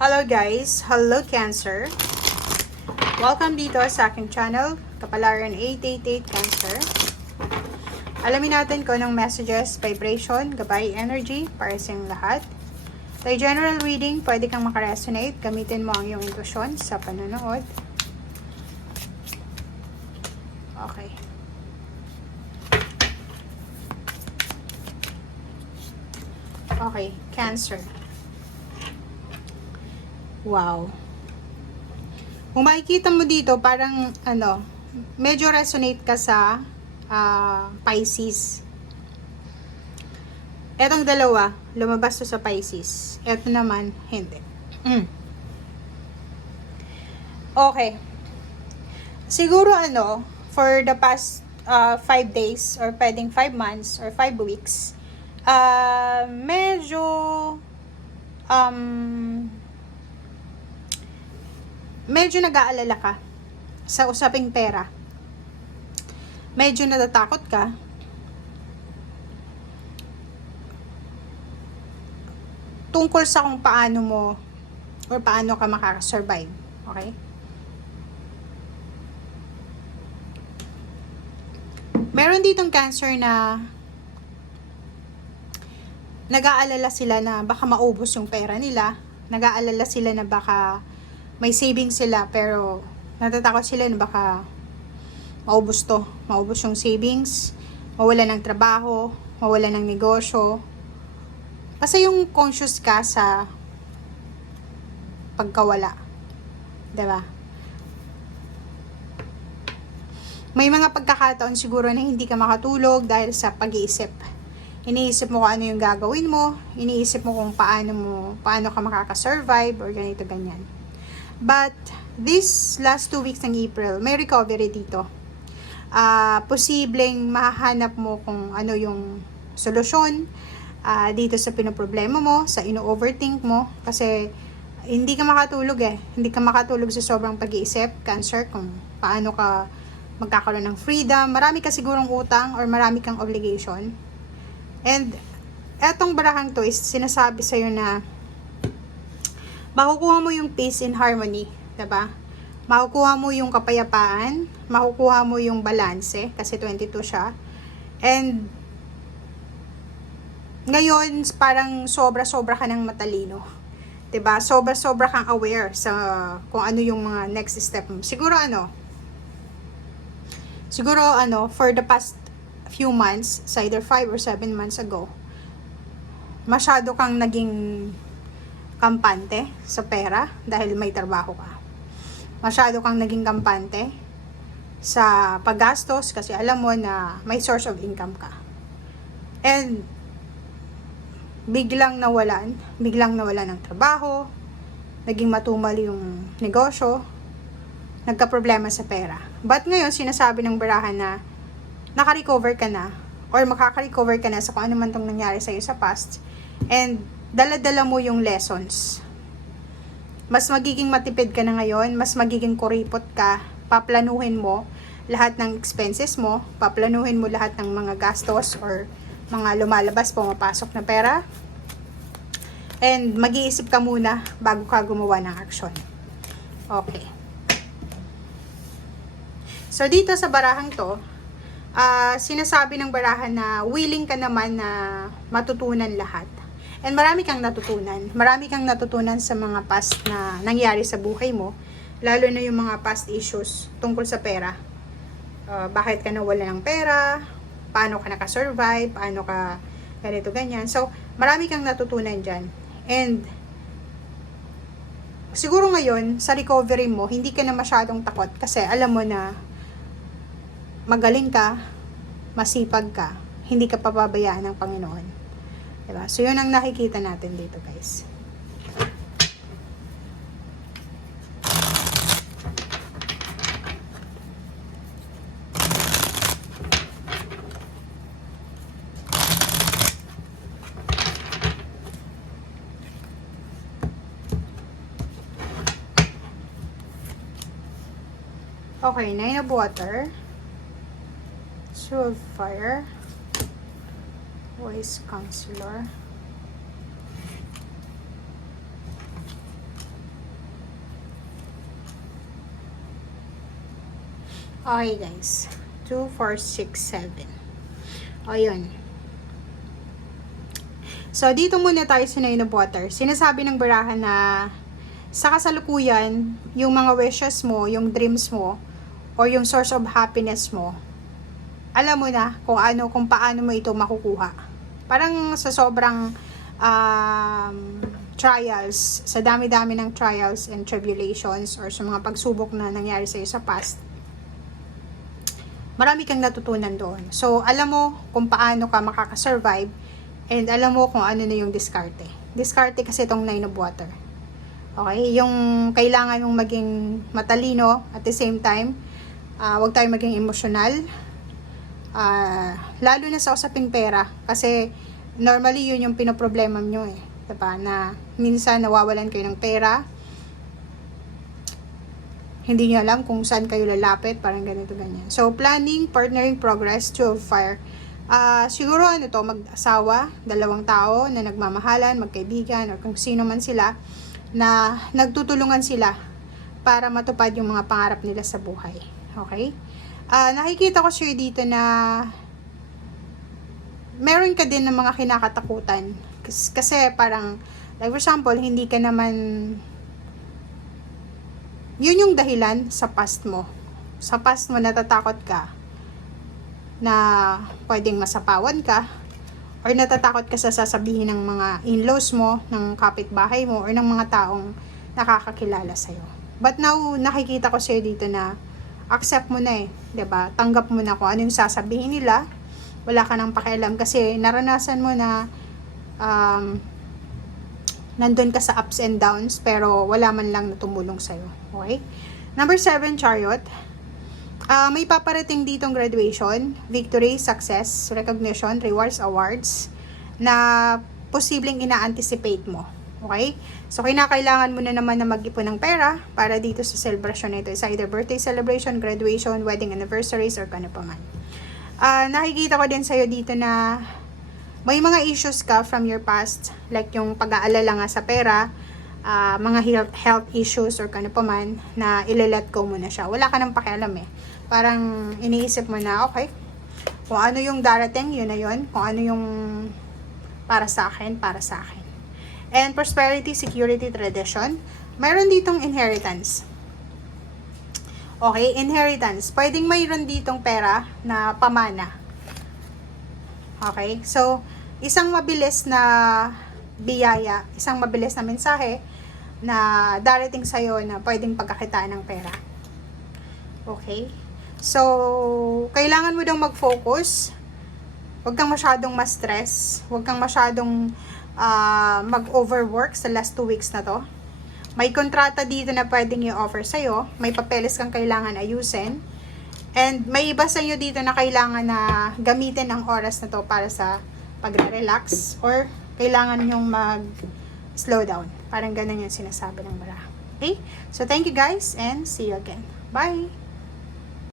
Hello guys! Hello Cancer! Welcome dito sa aking channel, Kapalaran 888 Cancer. Alamin natin kung anong messages, vibration, gabay, energy para sa inyong lahat. Sa general reading, pwede kang makaresonate. Gamitin mo ang iyong intuition sa panonood. Okay. Okay, Cancer. Wow. Kung makikita mo dito, parang medyo resonate ka sa Pisces. Etong dalawa, lumabas to sa Pisces. Eto naman, hindi. Okay. Siguro for the past 5 days or pwedeng 5 months or 5 weeks, medyo nag-aalala ka sa usaping pera. Medyo natatakot ka. Tungkol sa kung paano mo or paano ka makakasurvive. Okay? Meron ditong Cancer na nag-aalala sila na baka maubos yung pera nila. Nag-aalala sila na baka may savings sila pero natatakot sila na baka maubos to. Maubos yung savings, mawala ng trabaho, mawala ng negosyo. Kasi yung conscious ka sa pagkawala. Diba? May mga pagkakataon siguro na hindi ka makatulog dahil sa pag-iisip. Iniisip mo kung ano yung gagawin mo, iniisip mo kung paano ka makakasurvive or ganito ganyan. But this last 2 weeks ng April, may recovery dito. Posibleng mahahanap mo kung ano yung solusyon dito sa pinoproblema mo, sa ino-overthink mo. Kasi hindi ka makatulog Hindi ka makatulog sa sobrang pag-iisip, Cancer, kung paano ka magkakaroon ng freedom. Marami ka sigurong utang or marami kang obligation. And etong barahang to is sinasabi sa'yo na makukuha mo yung peace and harmony, diba? Makukuha mo yung kapayapaan, makukuha mo yung balanse, kasi 22 siya. And ngayon, parang sobra-sobra ka ng matalino. Diba? Sobra-sobra kang aware sa kung ano yung mga next step mo. Siguro for the past few months, sa either 5 or 7 months ago, masyado kang naging kampante sa pera dahil may trabaho ka. Masyado kang naging kampante sa paggastos kasi alam mo na may source of income ka. And biglang nawalan ng trabaho, naging matumal yung negosyo, nagka-problema sa pera. But ngayon, sinasabi ng barahan na naka-recover ka na or makaka-recover ka na sa kung ano man tong nangyari sa'yo sa past. And dala-dala mo yung lessons. Mas magiging matipid ka na ngayon, mas magiging kuripot ka, paplanuhin mo lahat ng expenses mo, paplanuhin mo lahat ng mga gastos or mga lumalabas, pumapasok na pera. And mag-iisip ka muna bago ka gumawa ng action. Okay. So dito sa barahang to, sinasabi ng barahan na willing ka naman na matutunan lahat. And marami kang natutunan. Marami kang natutunan sa mga past na nangyari sa buhay mo. Lalo na yung mga past issues tungkol sa pera. Bakit ka nawala ng pera? Paano ka nakasurvive? Paano ka ganito, ganyan. So, marami kang natutunan dyan. And, siguro ngayon, sa recovery mo, hindi ka na masyadong takot. Kasi alam mo na magaling ka, masipag ka, hindi ka pababayaan ng Panginoon. Diba? So, yun ang nakikita natin dito, guys. Okay, 9 of water. 2 of fire. Wise counselor. Okay guys. 2, 4, 6, 7. O yun. So, dito muna tayo sa Nine of Water. Sinasabi ng barahan na sa kasalukuyan, yung mga wishes mo, yung dreams mo, or yung source of happiness mo, alam mo na kung paano mo ito makukuha. Parang sa sobrang trials, sa dami-dami ng trials and tribulations, or sa mga pagsubok na nangyari sa'yo sa past, marami kang natutunan doon. So, alam mo kung paano ka makakasurvive, and alam mo kung ano na yung diskarte. Diskarte kasi itong Nine of Water. Okay? Yung kailangan mong maging matalino at the same time, huwag tayong maging emosyonal. Lalo na sa usaping pera. Kasi normally yun yung pinoproblema nyo eh. Diba? Na minsan nawawalan kayo ng pera. Hindi nyo alam kung saan kayo lalapit. Parang ganito ganyan. So, planning, partnering, progress, Two of Fire. Siguro mag-asawa, dalawang tao na nagmamahalan, magkaibigan, or kung sino man sila, na nagtutulungan sila para matupad yung mga pangarap nila sa buhay. Okay? Nakikita ko siya dito na meron ka din ng mga kinakatakutan. Kasi parang, like for example, hindi ka naman, yun yung dahilan sa past mo. Sa past mo natatakot ka na pwedeng masapawan ka, or natatakot ka sa sasabihin ng mga in-laws mo, ng kapitbahay mo, or ng mga taong nakakakilala sa'yo. But now, nakikita ko sa'yo dito na accept mo na eh, 'di ba? Tanggap mo na kung ano yung sasabihin nila. Wala ka nang pakialam kasi naranasan mo na nandun ka sa ups and downs, pero wala man lang na tumulong sa'yo. Okay? Number 7, Chariot. May paparating ditong graduation, victory, success, recognition, rewards, awards na posibleng ina-anticipate mo. Okay? So, kinakailangan mo na naman na mag-ipon ng pera para dito sa celebration na ito. It's either birthday celebration, graduation, wedding anniversaries, or kano pa man. Nakikita ko din sa'yo dito na may mga issues ka from your past, like yung pag-aalala nga sa pera, mga health issues, or kano pa man, na ile-let go mo na siya. Wala ka nang pakialam eh. Parang iniisip mo na, okay, kung ano yung darating, yun na yun. Kung ano yung para sa akin, para sa akin. And prosperity, security, tradition. Mayroon ditong inheritance. Okay, inheritance. Pwedeng mayroon ditong pera na pamana. Okay, so, isang mabilis na biyaya, isang mabilis na mensahe na darating sa'yo na pwedeng pagkakitaan ng pera. Okay? So, kailangan mo daw mag-focus. Huwag kang masyadong ma-stress. Huwag kang masyadong mag-overwork sa last 2 weeks na to. May kontrata dito na pwedeng i-offer sa'yo. May papeles kang kailangan ayusin. And may iba sa'yo dito na kailangan na gamitin ang oras na to para sa pagre-relax. Or kailangan nyong mag-slow down. Parang ganun yung sinasabi ng baraha. Okay? So, thank you guys and see you again. Bye!